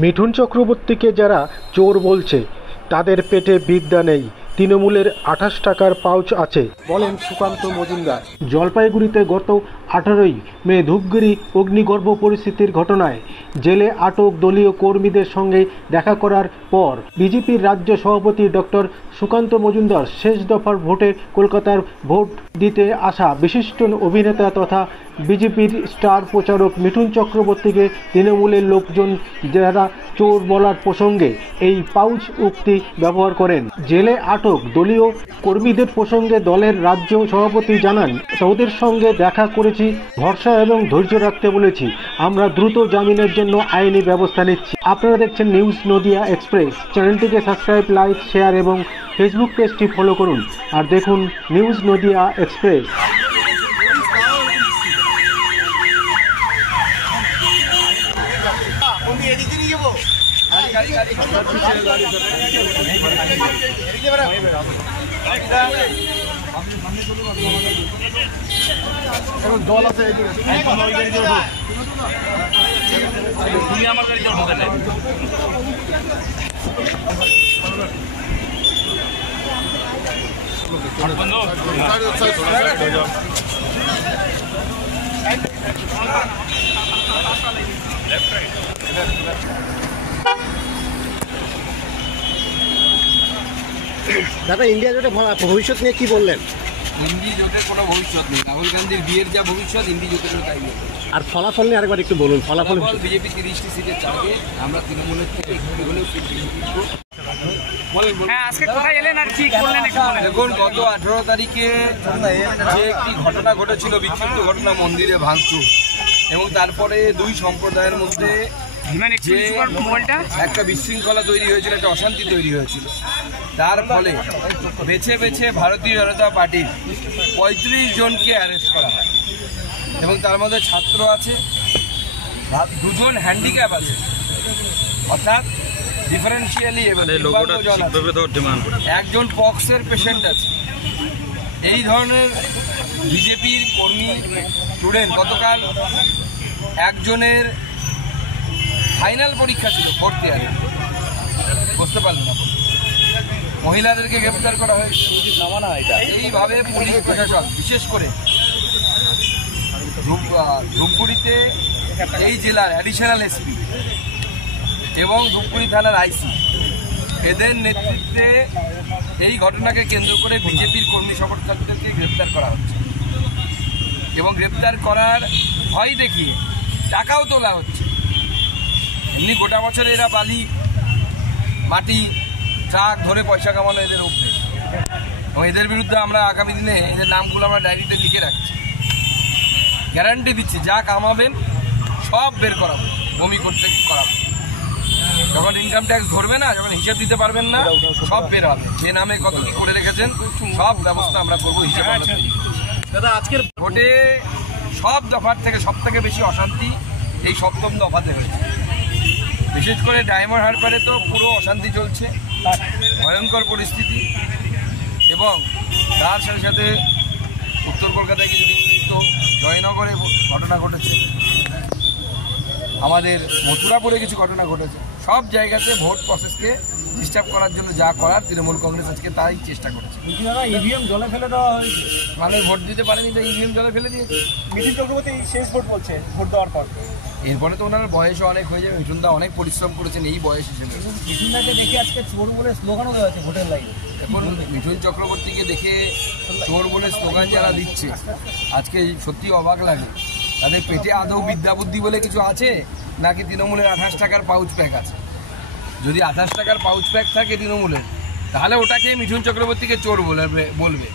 মিঠুন চক্রবর্তীকে যারা চোর বলছে তাদের পেটে বিদ্যা নেই। তৃণমূলের 28 টাকার পাউচ আছে বলেন সুকান্ত মজুমদার। জলপাইগুড়িতে গত 18ই মে ধূপগুড়ি অগ্নিগর্ভ পরিস্থিতির ঘটনায় জেলে আটক দলীয় কর্মীদের সঙ্গে দেখা করার পর বিজেপির রাজ্য সভাপতি ডক্টর সুকান্ত মজুমদার শেষ দফার ভোটে কলকাতার ভোট দিতে আসা বিশিষ্ট অভিনেতা তথা বিজেপির স্টার প্রচারক মিঠুন চক্রবর্তীকে তৃণমূলের লোকজন যারা চোর বলার প্রসঙ্গে এই পাউচ উক্তি ব্যবহার করেন। জেলে আটক দলীয় কর্মীদের প্রসঙ্গে দলের রাজ্য সভাপতি জানান, ওদের সঙ্গে দেখা করেছি, ভরসা এবং ধৈর্য রাখতে বলেছি। আমরা দ্রুত জামিনের জন্য আইনি ব্যবস্থা নিচ্ছি। আপনারা দেখছেন নিউজ নদিয়া এক্সপ্রেস। চ্যানেলটিকে সাবস্ক্রাইব, লাইক, শেয়ার এবং ফেসবুক পেজটি ফলো করুন আর দেখুন নিউজ নদিয়া এক্সপ্রেস। জল আছে দাদা, ইন্ডিয়া জোটে ভবিষ্যৎ নিয়ে কি বললেন? ইন্ডি জোটের কোনো ভবিষ্যৎ নেই। রাহুল গান্ধীর বিয়ের যা ভবিষ্যৎ, ইন্ডি জোটের তাই নেই। আর ফলাফল নিয়ে আরেকবার একটু বলুন। ফলাফল বিজেপি 30টি সিটের চাপে, আমরা তৃণমূলের থেকে একটু হলেও দেখুন, গত 18 তারিখে যে একটি ঘটনা ঘটেছিল, বিক্ষিপ্ত ঘটনা, মন্দিরে ভাঙচুর, এবং তারপরে দুই সম্প্রদায়ের মধ্যে যে একটা বিশৃঙ্খলা তৈরি হয়েছিল, একটা অশান্তি তৈরি হয়েছিল, তার ফলে বেছে বেছে ভারতীয় জনতা পার্টির 35 জনকে অ্যারেস্ট করা হয় এবং তার মধ্যে ছাত্র আছে, 2 জন হ্যান্ডিক্যাপ আছে, অর্থাৎ ডিফারেন্সিয়ালি একজন পক্সের পেশেন্ট আছে। এই ধরনের বিজেপির কর্মী স্টুডেন্ট, গতকাল একজনের ফাইনাল পরীক্ষা ছিল 4th ইয়ারে, বুঝতে পারলেন না, মহিলাদেরকে গ্রেপ্তার করা হয়েছে। এইভাবে পুলিশ প্রশাসন, বিশেষ করে ধূপগুড়িতে এই জেলার অ্যাডিশনাল এসপি এবং ধূপগুড়ি থানার আইসি, এদের নেতৃত্বে এই ঘটনাকে কেন্দ্র করে বিজেপির কর্মী সমর্থকদেরকে গ্রেপ্তার করা হচ্ছে এবং গ্রেপ্তার করার ভয় দেখিয়ে টাকাও তোলা হচ্ছে। এমনি গোটা বছরে এরা বালি, মাটি, ট্রাক ধরে পয়সা কামানো এদের অভ্যেস, এবং এদের বিরুদ্ধে আমরা আগামী দিনে এদের নামগুলো আমরা ডায়েরিতে লিখে রাখছি। গ্যারান্টি দিচ্ছি, যা কামাবেন সব বের করাবো, বমি করতে করাবো। যখন ইনকাম ট্যাক্স ধরবে না, যখন হিসাব দিতে পারবেন না, সব বের হবে। যে নামে কত কি করে রেখেছেন সব ব্যবস্থা আমরা করবো। হিসাব দাদা, আজকের ভোটে সব দফার থেকে সব থেকে বেশি অশান্তি এই 7ম দফাতে হয়েছে। বিশেষ করে ডায়মন্ড হারবারে তো পুরো অশান্তি চলছে, ভয়ঙ্কর পরিস্থিতি, এবং তার সাথে সাথে উত্তর কলকাতায় কিছু বিক্ষিপ্ত, জয়নগরে ঘটনা ঘটেছে, আমাদের মথুরাপুরে কিছু ঘটনা ঘটেছে। সব জায়গাতে ভোট প্রসেসকে ডিস্টার্ব করার জন্য যা করার তৃণমূল কংগ্রেস আজকে তাই চেষ্টা করেছে। ইভিএম জলে ফেলে দেওয়া হয়েছে, মানে ভোট দিতে পারেনি, তাই ইভিএম জলে ফেলে দিয়েছে। মিঠুন চক্রবর্তী শেষ ভোট বলছে ভোট দেওয়ার পর। এরপরে তো ওনার বয়সও অনেক হয়ে যাবে। মিঠুনদা অনেক পরিশ্রম করেছেন এই বয়স হিসেবে। মিঠুনদাকে দেখে আজকে চোর বলে স্লোগানও দেওয়া হয়েছে ভোটের লাইনে। এখন মিঠুন চক্রবর্তীকে দেখে চোর বলে স্লোগান যারা দিচ্ছে, আজকে সত্যি অবাক লাগে। তাদের পেটে আদৌ বিদ্যা বুদ্ধি বলে কিছু আছে, নাকি তৃণমূলের 28 টাকার পাউচ প্যাক আছে? যদি 28 টাকার পাউচ প্যাক থাকে তৃণমূলের, তাহলে ওটাকে মিঠুন চক্রবর্তীকে চোর বলবে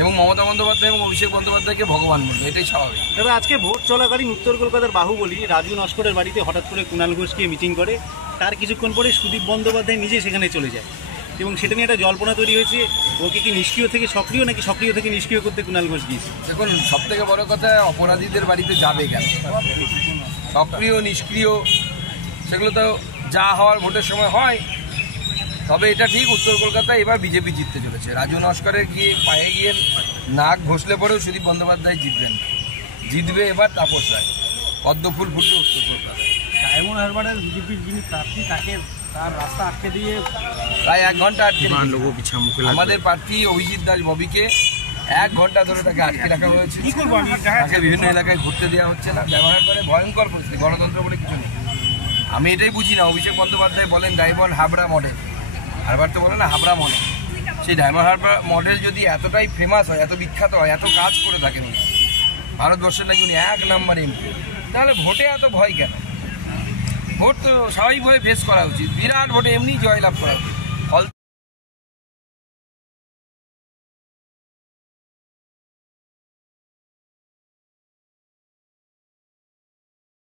এবং মমতা বন্দ্যোপাধ্যায় এবং অভিষেক বন্দ্যোপাধ্যায়কে ভগবান বলবে, এটাই স্বাভাবিক। তবে আজকে ভোট চলাকালীন উত্তর কলকাতার বাহুবলী রাজু নস্করের বাড়িতে হঠাৎ করে কুণাল ঘোষ গিয়ে মিটিং করে, তার কিছুক্ষণ পরে সুদীপ বন্দ্যোপাধ্যায় নিজে সেখানে চলে যায় এবং সেটা নিয়ে একটা জল্পনা তৈরি হয়েছে। ওকে কি নিষ্ক্রিয় থেকে সক্রিয়, নাকি সক্রিয় থেকে নিষ্ক্রিয় করতে কুণাল ঘোষ গিয়েছে? দেখুন, সব থেকে বড় কথা, অপরাধীদের বাড়িতে যাবে কেন? সক্রিয় নিষ্ক্রিয় সেগুলো তো যা হওয়ার ভোটের সময় হয়। তবে এটা ঠিক, উত্তর কলকাতায় এবার বিজেপি জিততে চলেছে। রাজু নস্করের গিয়ে পায়ে গিয়ে নাক ঘষলে পরেও সুদীপ বন্দ্যোপাধ্যায় জিতবেন, জিতবে এবার তাপস রায়। পদ্ম ফুল ফুটবে উত্তর কলকাতায়। ডায়মন্ড হারবারের বিজেপির যিনি প্রার্থী তাকে তার রাস্তা আটকে দিয়ে প্রায় 1 ঘন্টা আটকে রেখেছে। আমাদের প্রার্থী অভিজিৎ দাস ববিকে 1 ঘন্টা ধরে তাকে আটকে রাখা হয়েছে। তাকে বিভিন্ন এলাকায় ঘুরতে দেওয়া হচ্ছে না। ব্যবহার করে ভয়ঙ্কর পরিস্থিতি, গণতন্ত্র বলে কিছু নেই। আমি এটাই বুঝি না, অভিষেক বন্দ্যোপাধ্যায় বলেন ডায়মন্ড হাবড়া মডেল, হারবার তো বলে না হাবড়া মডেল। সেই ডায়মন্ড হারবার মডেল যদি এতটাই ফেমাস হয়, এত বিখ্যাত হয়, এত কাজ করে থাকেন ভারতবর্ষের নাকি উনি 1 নম্বর এমপি, তাহলে ভোটে এত ভয় কেন? ভোট তো স্বাভাবিকভাবে ফেস করা উচিত, বিরাট ভোটে এমনি জয়লাভ করা উচিত।